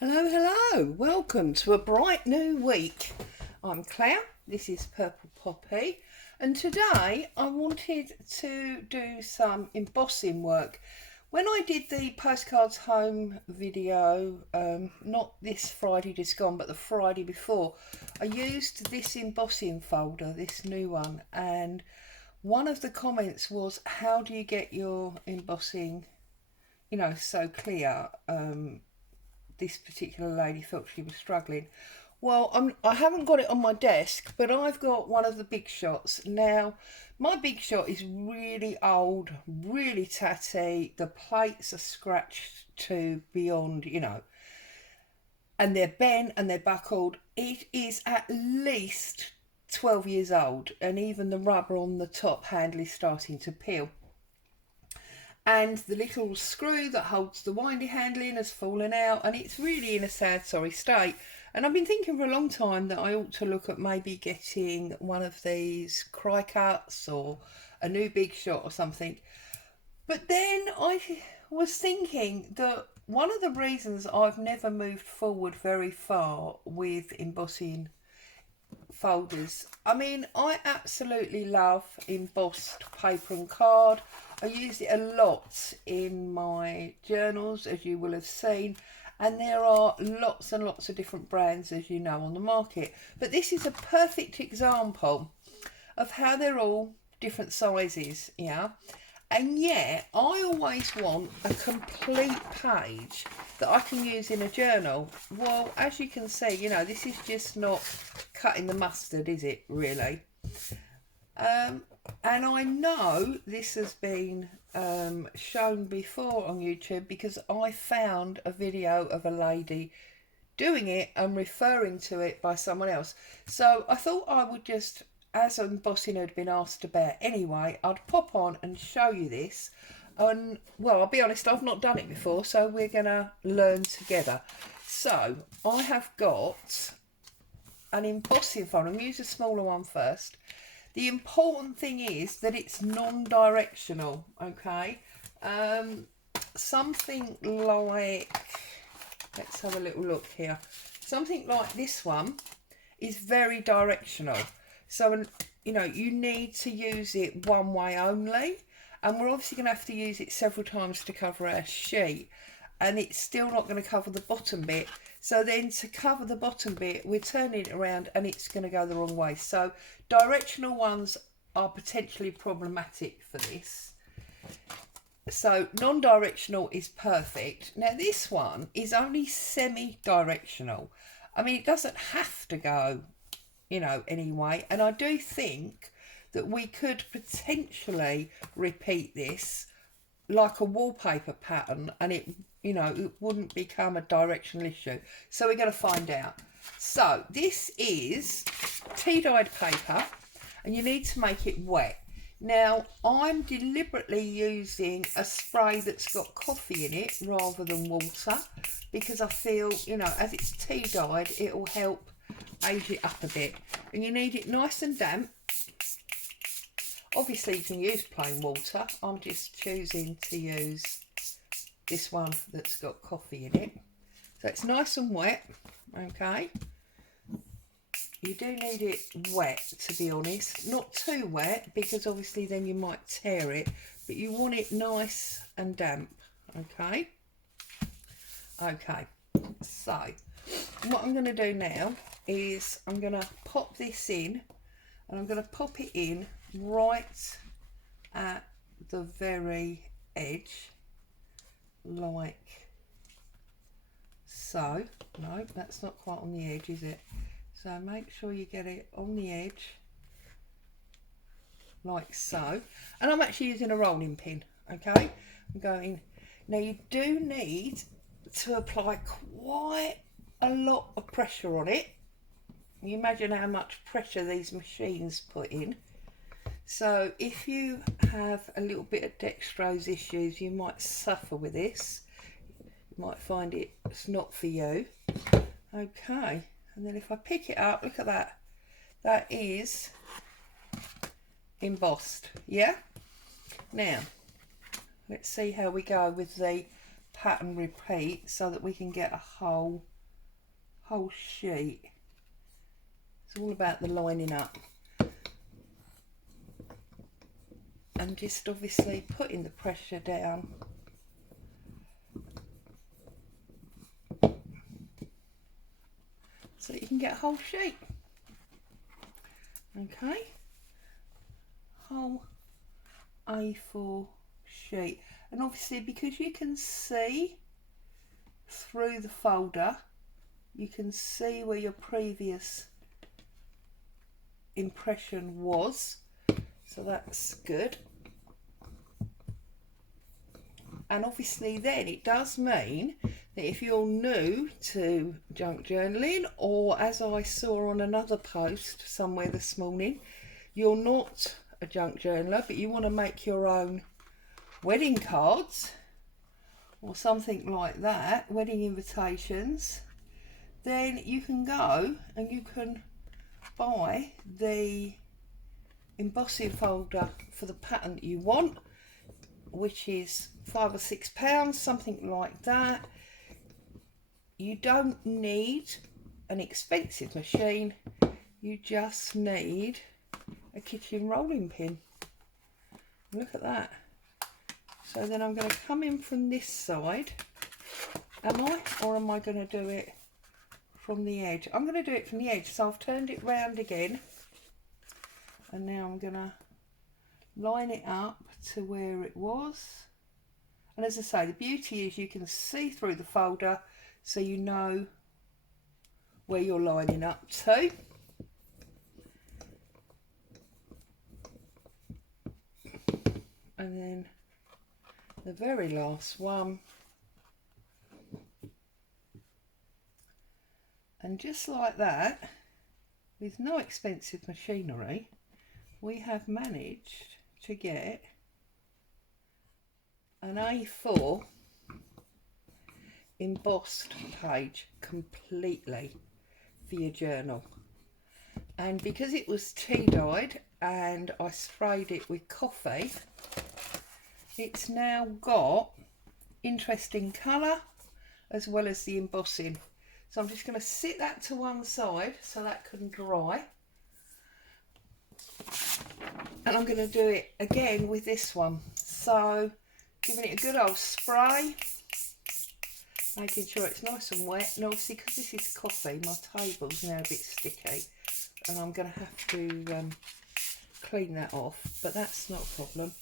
Hello, hello. Welcome to a bright new week. I'm Claire, this is Purple Poppy, and today I wanted to do some embossing work. When I did the postcards home video, not this Friday just gone, but the Friday before, I used this embossing folder, this new one, and one of the comments was, how do you get your embossing, so clear? This particular lady felt she was struggling. Well, I haven't got it on my desk, but I've got one of the Big Shots. Now, my Big Shot is really old, really tatty. The plates are scratched to beyond, and they're bent and they're buckled. It is at least 12 years old, and even the rubber on the top handle is starting to peel. And the little screw that holds the windy handle in has fallen out, and it's really in a sad, sorry state. And I've been thinking for a long time that I ought to look at maybe getting one of these cry cuts or a new Big Shot or something. But then I was thinking that one of the reasons I've never moved forward very far with embossing folders, I absolutely love embossed paper and card. I use it a lot in my journals, as you will have seen, and there are lots and lots of different brands, as you know, on the market. But this is a perfect example of how they're all different sizes, yeah? And yet, I always want a complete page that I can use in a journal. Well, as you can see, this is just not cutting the mustard, is it, really? And I know this has been shown before on YouTube because I found a video of a lady doing it and referring to it by someone else. So I thought I would just, as embossing had been asked about anyway, I'd pop on and show you this. And well, I'll be honest, I've not done it before, so we're gonna learn together. So I have got an embossing folder. I'm going to use a smaller one first. The important thing is that it's non-directional, okay? Something like, let's have a little look here. Something like this one is very directional. So, you need to use it one way only. And we're obviously going to have to use it several times to cover our sheet. And it's still not going to cover the bottom bit. So then to cover the bottom bit, we're turning it around and it's going to go the wrong way. So directional ones are potentially problematic for this. So non-directional is perfect. Now this one is only semi-directional. It doesn't have to go, anyway. And I do think that we could potentially repeat this like a wallpaper pattern, and it wouldn't become a directional issue. So we're going to find out. So this is tea-dyed paper, and you need to make it wet. Now I'm deliberately using a spray that's got coffee in it rather than water, because I feel, as it's tea-dyed, it will help age it up a bit. And you need it nice and damp. Obviously you can use plain water. I'm just choosing to use this one that's got coffee in it. So it's nice and wet, okay? You do need it wet, to be honest. Not too wet, because obviously then you might tear it, but you want it nice and damp, okay? Okay, so what I'm going to do now is I'm going to pop this in, and I'm going to pop it in right at the very edge, like so. No, that's not quite on the edge, is it? So make sure you get it on the edge, like so. And I'm actually using a rolling pin, okay? I'm going, now you do need to apply quite a lot of pressure on it. You imagine how much pressure these machines put in. So if you have a little bit of dextrose issues, you might suffer with this. You might find it's not for you. Okay, and then if I pick it up, look at that. That is embossed, yeah? Now, let's see how we go with the pattern repeat so that we can get a whole sheet. It's all about the lining up and just obviously putting the pressure down. So that you can get a whole sheet. Okay, whole A4 sheet. And obviously because you can see through the folder, you can see where your previous impression was, so that's good. And obviously then it does mean that if you're new to junk journaling, or as I saw on another post somewhere this morning, you're not a junk journaler but you want to make your own wedding cards or something like that, wedding invitations, then you can go and you can buy the embossing folder for the pattern that you want, which is £5 or £6, something like that. You don't need an expensive machine, you just need a kitchen rolling pin. Look at that. So then I'm going to come in from this side, or am I going to do it from the edge? I'm going to do it from the edge, so I've turned it round again, and now I'm going to line it up to where it was. And as I say, the beauty is you can see through the folder, so you know where you're lining up to. And then the very last one. And just like that, with no expensive machinery, we have managed to get an A4 embossed page completely for your journal. And because it was tea dyed and I sprayed it with coffee, it's now got interesting colour as well as the embossing. So I'm just going to sit that to one side so that can dry. And I'm going to do it again with this one. So giving it a good old spray, making sure it's nice and wet. And obviously because this is coffee, my table's now a bit sticky and I'm going to have to clean that off, but that's not a problem.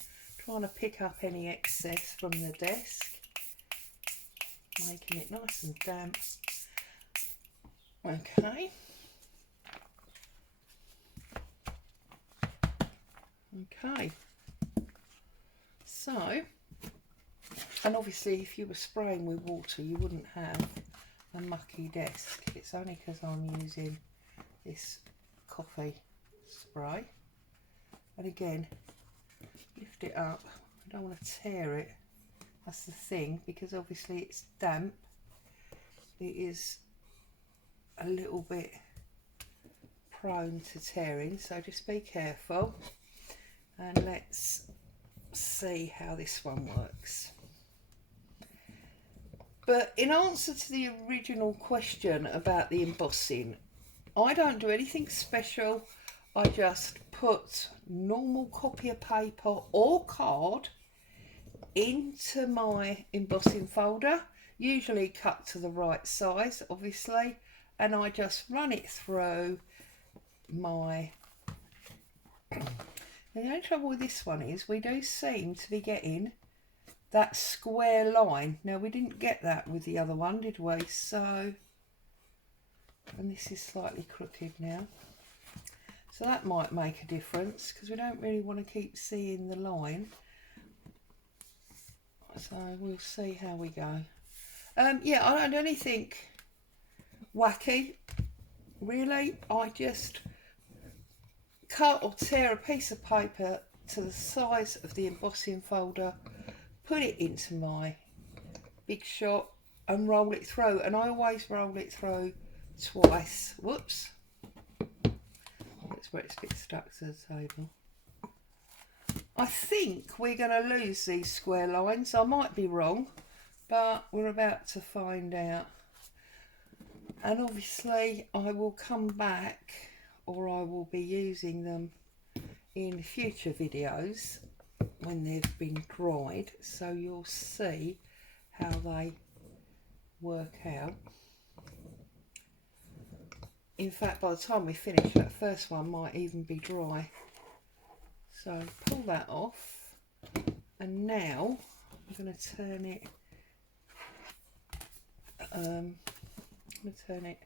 Trying to pick up any excess from the desk, making it nice and damp. Okay. Okay. So, and obviously if you were spraying with water you wouldn't have a mucky desk. It's only because I'm using this coffee spray. And again, lift it up. I don't want to tear it. That's the thing, because obviously it's damp. It is a little bit prone to tearing, so just be careful. And let's see how this one works. But in answer to the original question about the embossing, I don't do anything special. I just put normal copier paper or card into my embossing folder, usually cut to the right size obviously, and I just run it through my... The only trouble with this one is we do seem to be getting that square line. Now we didn't get that with the other one, did we? So, and this is slightly crooked now. So that might make a difference because we don't really want to keep seeing the line. So we'll see how we go. Yeah, I don't do anything wacky, really. I just cut or tear a piece of paper to the size of the embossing folder, put it into my Big Shot and roll it through. And I always roll it through twice. Whoops. That's where it's a bit stuck to the table. I think we're going to lose these square lines. I might be wrong, but we're about to find out. And obviously I will come back, or I will be using them in future videos when they've been dried, so you'll see how they work out. In fact, by the time we finish, that first one might even be dry. So pull that off, and now I'm going to turn it. I'm going to turn it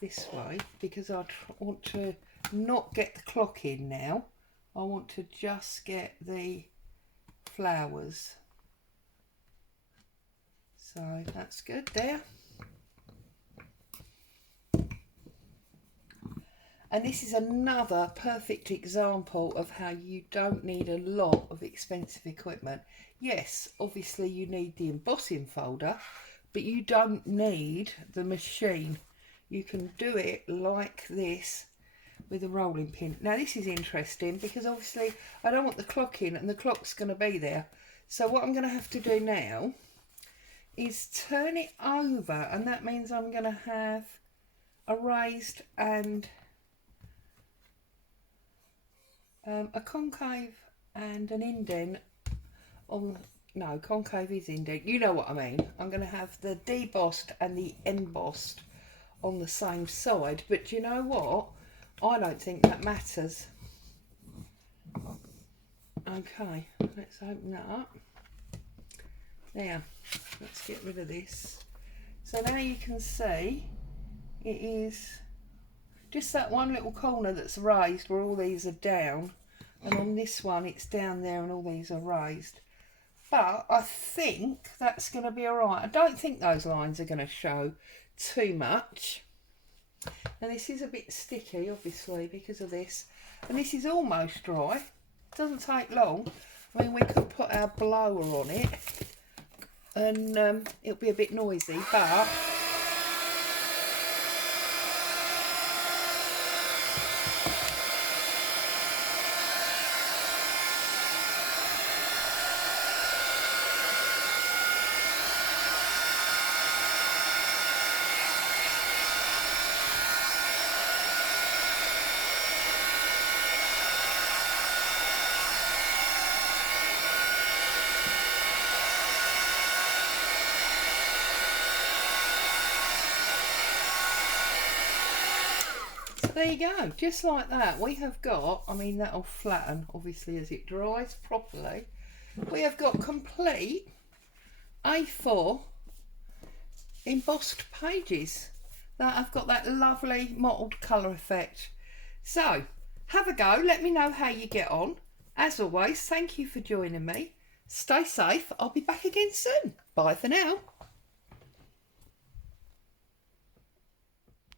this way because I want to not get the clock in now. I want to just get the flowers. So that's good there. And this is another perfect example of how you don't need a lot of expensive equipment. Yes, obviously you need the embossing folder, but you don't need the machine. You can do it like this with a rolling pin. Now this is interesting because obviously I don't want the clock in, and the clock's going to be there. So what I'm going to have to do now is turn it over, and that means I'm going to have a raised and a concave and an indent on, no, concave is indent, you know what I mean. I'm going to have the debossed and the embossed on the same side, but you know what, I don't think that matters. Okay, let's open that up. Now let's get rid of this. So now you can see it is just that one little corner that's raised where all these are down, and on this one it's down there and all these are raised. But I think that's going to be alright. I don't think those lines are going to show too much. And this is a bit sticky obviously because of this, and this is almost dry. It doesn't take long. I mean, we could put our blower on it and it'll be a bit noisy, but there you go, just like that. We have got, I mean that'll flatten obviously as it dries properly. We have got complete A4 embossed pages that have got that lovely mottled colour effect. So have a go, let me know how you get on. As always, thank you for joining me. Stay safe, I'll be back again soon. Bye for now.